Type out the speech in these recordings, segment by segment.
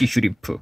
첼시 슈림프.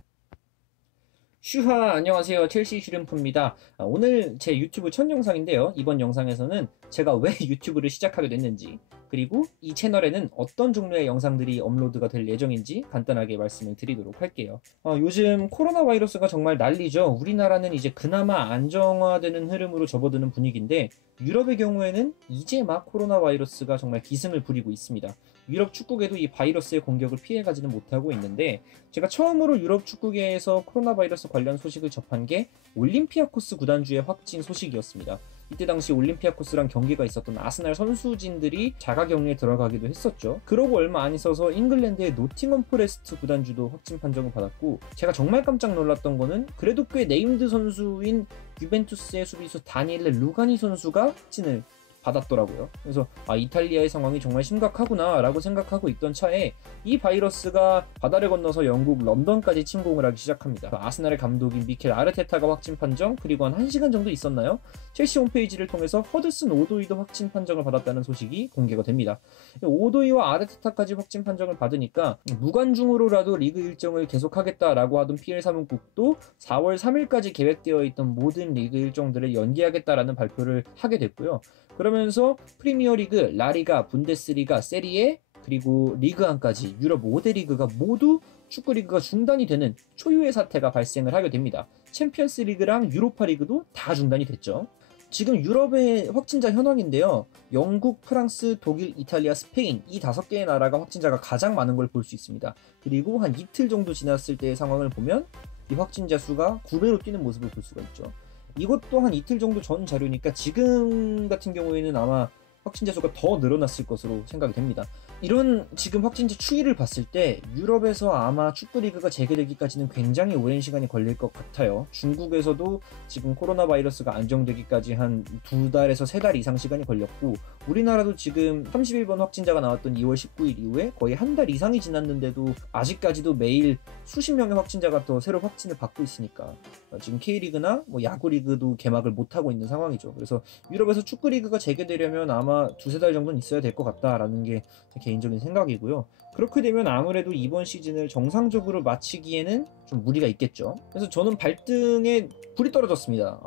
슈하, 안녕하세요. 첼시 슈림프입니다. 오늘 제 유튜브 첫 영상인데요. 이번 영상에서는 제가 왜 유튜브를 시작하게 됐는지, 그리고 이 채널에는 어떤 종류의 영상들이 업로드가 될 예정인지 간단하게 말씀을 드리도록 할게요. 요즘 코로나 바이러스가 정말 난리죠. 우리나라는 이제 그나마 안정화되는 흐름으로 접어드는 분위기인데, 유럽의 경우에는 이제 막 코로나 바이러스가 정말 기승을 부리고 있습니다. 유럽 축구계도 이 바이러스의 공격을 피해가지는 못하고 있는데, 제가 처음으로 유럽 축구계에서 코로나 바이러스 관련 소식을 접한 게 올림피아코스 구단주의 확진 소식이었습니다. 이때 당시 올림피아코스랑 경기가 있었던 아스날 선수진들이 자가격리에 들어가기도 했었죠. 그러고 얼마 안 있어서 잉글랜드의 노팅엄 포레스트 구단주도 확진 판정을 받았고, 제가 정말 깜짝 놀랐던 거는 그래도 꽤 네임드 선수인 유벤투스의 수비수 다니엘레 루가니 선수가 확진을 받았더라고요. 그래서 이탈리아의 상황이 정말 심각하구나 라고 생각하고 있던 차에 이 바이러스가 바다를 건너서 영국 런던까지 침공을 하기 시작합니다. 아스날의 감독인 미켈 아르테타가 확진 판정, 그리고 한 1시간 정도 있었나요? 첼시 홈페이지를 통해서 허드슨 오도이도 확진 판정을 받았다는 소식이 공개가 됩니다. 오도이와 아르테타까지 확진 판정을 받으니까 무관중으로라도 리그 일정을 계속하겠다라고 하던 PL 사무국도 4월 3일까지 계획되어 있던 모든 리그 일정들을 연기하겠다라는 발표를 하게 됐고요. 그러면서 프리미어리그, 라리가, 분데스리가, 세리에, 그리고 리그1까지 유럽 5대 리그가 모두 축구 리그가 중단이 되는 초유의 사태가 발생을 하게 됩니다. 챔피언스 리그랑 유로파 리그도 다 중단이 됐죠. 지금 유럽의 확진자 현황인데요. 영국, 프랑스, 독일, 이탈리아, 스페인 이 5개의 나라가 확진자가 가장 많은 걸 볼 수 있습니다. 그리고 한 이틀 정도 지났을 때의 상황을 보면 이 확진자 수가 9배로 뛰는 모습을 볼 수가 있죠. 이것도 한 이틀 정도 전 자료니까 지금 같은 경우에는 아마 확진자 수가 더 늘어났을 것으로 생각이 됩니다. 이런 지금 확진자 추이를 봤을 때 유럽에서 아마 축구리그가 재개되기까지는 굉장히 오랜 시간이 걸릴 것 같아요. 중국에서도 지금 코로나 바이러스가 안정되기까지 한 2달에서 3달 이상 시간이 걸렸고, 우리나라도 지금 31번 확진자가 나왔던 2월 19일 이후에 거의 한 달 이상이 지났는데도 아직까지도 매일 수십 명의 확진자가 더 새로 확진을 받고 있으니까 지금 K리그나 야구리그도 개막을 못하고 있는 상황이죠. 그래서 유럽에서 축구리그가 재개되려면 아마 2-3달 정도는 있어야 될 것 같다라는 게 제 개인적인 생각이고요. 그렇게 되면 아무래도 이번 시즌을 정상적으로 마치기에는 좀 무리가 있겠죠. 그래서 저는 발등에 불이 떨어졌습니다.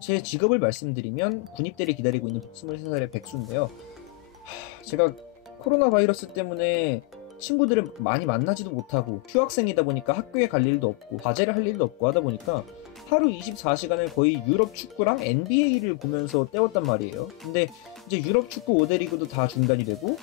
제 직업을 말씀드리면 군입대를 기다리고 있는 23살의 백수인데요. 제가 코로나 바이러스 때문에 친구들을 많이 만나지도 못하고 휴학생이다 보니까 학교에 갈 일도 없고 과제를 할 일도 없고 하다 보니까 하루 24시간을 거의 유럽 축구랑 NBA를 보면서 때웠단 말이에요. 근데 이제 유럽 축구 5대 리그도 다 중단이 되고,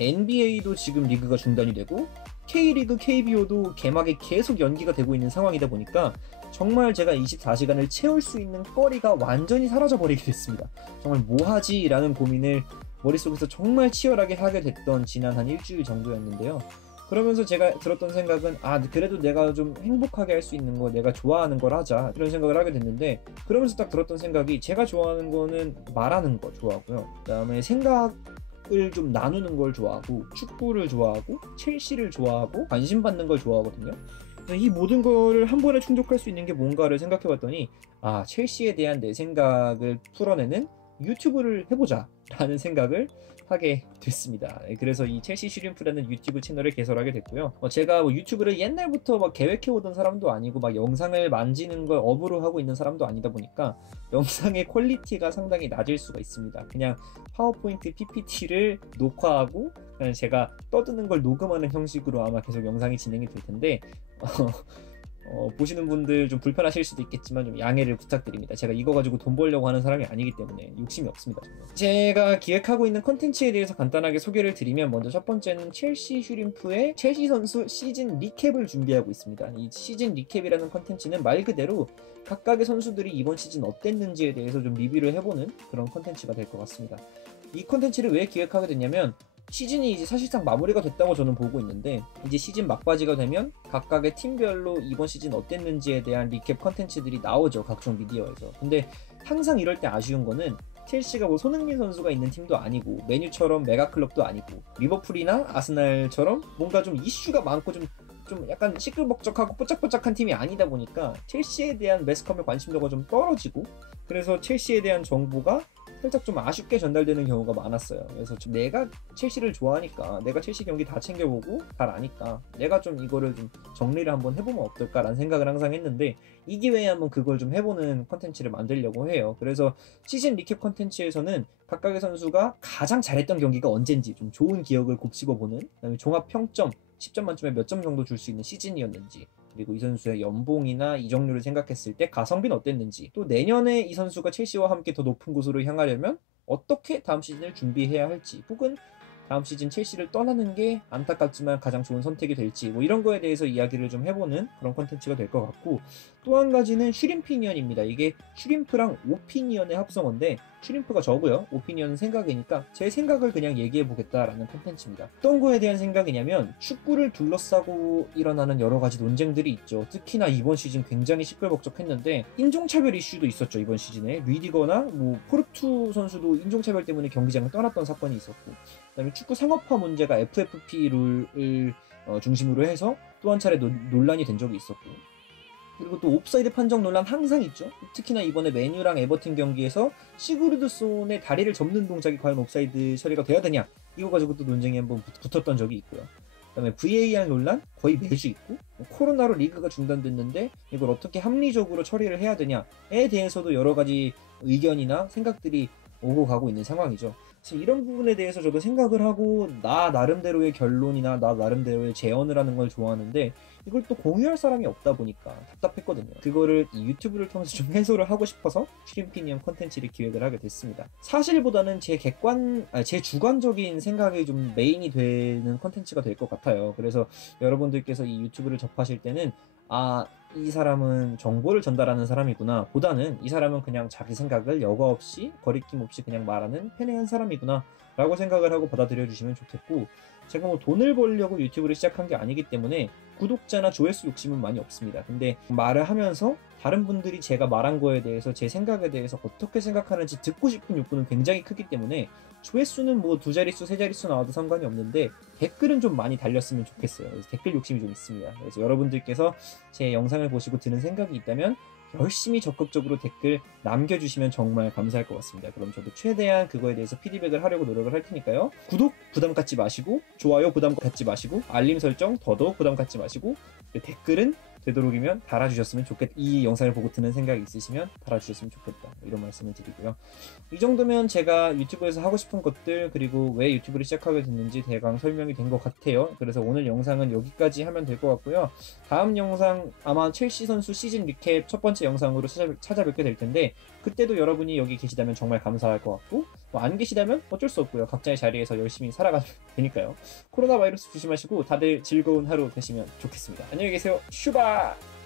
NBA도 지금 리그가 중단이 되고, K리그, KBO도 개막에 계속 연기가 되고 있는 상황이다 보니까 정말 제가 24시간을 채울 수 있는 거리가 완전히 사라져버리게 됐습니다. 정말 뭐하지? 라는 고민을 머릿속에서 정말 치열하게 하게 됐던 지난 한 일주일 정도였는데요. 그러면서 제가 들었던 생각은 그래도 내가 좀 행복하게 할 수 있는 거, 내가 좋아하는 걸 하자, 이런 생각을 하게 됐는데, 그러면서 딱 들었던 생각이 제가 좋아하는 거는 말하는 거 좋아하고요. 그 다음에 생각을 좀 나누는 걸 좋아하고, 축구를 좋아하고, 첼시를 좋아하고, 관심 받는 걸 좋아하거든요. 이 모든 거를 한 번에 충족할 수 있는 게 뭔가를 생각해 봤더니 첼시에 대한 내 생각을 풀어내는 유튜브를 해보자 라는 생각을 하게 됐습니다. 그래서 이 첼시 슈림프라는 유튜브 채널을 개설하게 됐고요. 제가 유튜브를 옛날부터 계획해오던 사람도 아니고 영상을 만지는 걸 업으로 하고 있는 사람도 아니다 보니까 영상의 퀄리티가 상당히 낮을 수가 있습니다. 그냥 파워포인트 PPT를 녹화하고 그냥 제가 떠드는 걸 녹음하는 형식으로 아마 계속 영상이 진행이 될 텐데 보시는 분들 좀 불편하실 수도 있겠지만 좀 양해를 부탁드립니다. 제가 이거 가지고 돈 벌려고 하는 사람이 아니기 때문에 욕심이 없습니다. 정말. 제가 기획하고 있는 콘텐츠에 대해서 간단하게 소개를 드리면, 먼저 첫 번째는 첼시 슈림프의 첼시 선수 시즌 리캡을 준비하고 있습니다. 이 시즌 리캡이라는 콘텐츠는 말 그대로 각각의 선수들이 이번 시즌 어땠는지에 대해서 좀 리뷰를 해보는 그런 콘텐츠가 될 것 같습니다. 이 콘텐츠를 왜 기획하게 됐냐면, 시즌이 이제 사실상 마무리가 됐다고 저는 보고 있는데, 이제 시즌 막바지가 되면 각각의 팀별로 이번 시즌 어땠는지에 대한 리캡 컨텐츠들이 나오죠, 각종 미디어에서. 근데 항상 이럴 때 아쉬운 거는 첼시가 손흥민 선수가 있는 팀도 아니고, 메뉴처럼 메가클럽도 아니고, 리버풀이나 아스날처럼 뭔가 좀 이슈가 많고 좀 약간 시끌벅적하고 뽀짝뽀짝한 팀이 아니다 보니까 첼시에 대한 매스컴의 관심도가 좀 떨어지고, 그래서 첼시에 대한 정보가 살짝 좀 아쉽게 전달되는 경우가 많았어요. 그래서 좀 내가 첼시를 좋아하니까, 내가 첼시 경기 다 챙겨보고 잘 아니까 내가 좀 이거를 좀 정리를 한번 해보면 어떨까라는 생각을 항상 했는데, 이 기회에 한번 그걸 좀 해보는 컨텐츠를 만들려고 해요. 그래서 시즌 리캡 컨텐츠에서는 각각의 선수가 가장 잘했던 경기가 언젠지 좀 좋은 기억을 곱씹어보는, 그다음에 종합 평점 10점 만점에 몇 점 정도 줄 수 있는 시즌이었는지, 그리고 이 선수의 연봉이나 이적률을 생각했을 때 가성비는 어땠는지, 또 내년에 이 선수가 첼시와 함께 더 높은 곳으로 향하려면 어떻게 다음 시즌을 준비해야 할지, 혹은 다음 시즌 첼시를 떠나는 게 안타깝지만 가장 좋은 선택이 될지, 뭐 이런 거에 대해서 이야기를 좀 해보는 그런 컨텐츠가 될 것 같고, 또 한 가지는 슈림피니언입니다. 이게 슈림프랑 오피니언의 합성어인데, 슈림프가 저고요, 오피니언은 생각이니까 제 생각을 그냥 얘기해보겠다라는 컨텐츠입니다. 어떤 거에 대한 생각이냐면, 축구를 둘러싸고 일어나는 여러 가지 논쟁들이 있죠. 특히나 이번 시즌 굉장히 시끌벅적했는데 인종차별 이슈도 있었죠. 이번 시즌에 리디거나 뭐 포르투 선수도 인종차별 때문에 경기장을 떠났던 사건이 있었고, 그다음에 축구 상업화 문제가 FFP 룰을 중심으로 해서 또 한 차례 논란이 된 적이 있었고, 그리고 또 옵사이드 판정 논란 항상 있죠. 특히나 이번에 맨유랑 에버튼 경기에서 시그루드손의 다리를 접는 동작이 과연 옵사이드 처리가 돼야 되냐, 이거 가지고 또 논쟁이 한번 붙었던 적이 있고요. 그다음에 VAR 논란 거의 매주 있고, 코로나로 리그가 중단됐는데 이걸 어떻게 합리적으로 처리를 해야 되냐에 대해서도 여러 가지 의견이나 생각들이 오고 가고 있는 상황이죠. 그래서 이런 부분에 대해서 저도 생각을 하고, 나 나름대로의 결론이나 나 나름대로의 재현을 하는 걸 좋아하는데, 이걸 또 공유할 사람이 없다 보니까 답답했거든요. 그거를 이 유튜브를 통해서 좀 해소를 하고 싶어서 슈림피니언 컨텐츠를 기획을 하게 됐습니다. 사실보다는 제 주관적인 생각이 좀 메인이 되는 컨텐츠가 될 것 같아요. 그래서 여러분들께서 이 유튜브를 접하실 때는, 이 사람은 정보를 전달하는 사람이구나 보다는, 이 사람은 그냥 자기 생각을 여과 없이 거리낌 없이 그냥 말하는 편애한 사람이구나 라고 생각을 하고 받아들여 주시면 좋겠고, 제가 뭐 돈을 벌려고 유튜브를 시작한 게 아니기 때문에 구독자나 조회수 욕심은 많이 없습니다. 근데 말을 하면서 다른 분들이 제가 말한 거에 대해서, 제 생각에 대해서 어떻게 생각하는지 듣고 싶은 욕구는 굉장히 크기 때문에, 조회수는 뭐 2자릿수, 3자릿수 나와도 상관이 없는데 댓글은 좀 많이 달렸으면 좋겠어요. 그래서 댓글 욕심이 좀 있습니다. 그래서 여러분들께서 제 영상을 보시고 드는 생각이 있다면 열심히 적극적으로 댓글 남겨주시면 정말 감사할 것 같습니다. 그럼 저도 최대한 그거에 대해서 피드백을 하려고 노력을 할 테니까요. 구독 부담 갖지 마시고, 좋아요 부담 갖지 마시고, 알림 설정 더더욱 부담 갖지 마시고, 댓글은 되도록이면 달아주셨으면 좋겠다. 이 영상을 보고 드는 생각이 있으시면 달아주셨으면 좋겠다. 이런 말씀을 드리고요. 이 정도면 제가 유튜브에서 하고 싶은 것들, 그리고 왜 유튜브를 시작하게 됐는지 대강 설명이 된 것 같아요. 그래서 오늘 영상은 여기까지 하면 될 것 같고요. 다음 영상 아마 첼시 선수 시즌 리캡 첫 번째 영상으로 찾아뵙게 될 텐데, 그때도 여러분이 여기 계시다면 정말 감사할 것 같고, 뭐 안 계시다면 어쩔 수 없고요. 각자의 자리에서 열심히 살아가면 되니까요. 코로나 바이러스 조심하시고 다들 즐거운 하루 되시면 좋겠습니다. 안녕히 계세요. 슈바!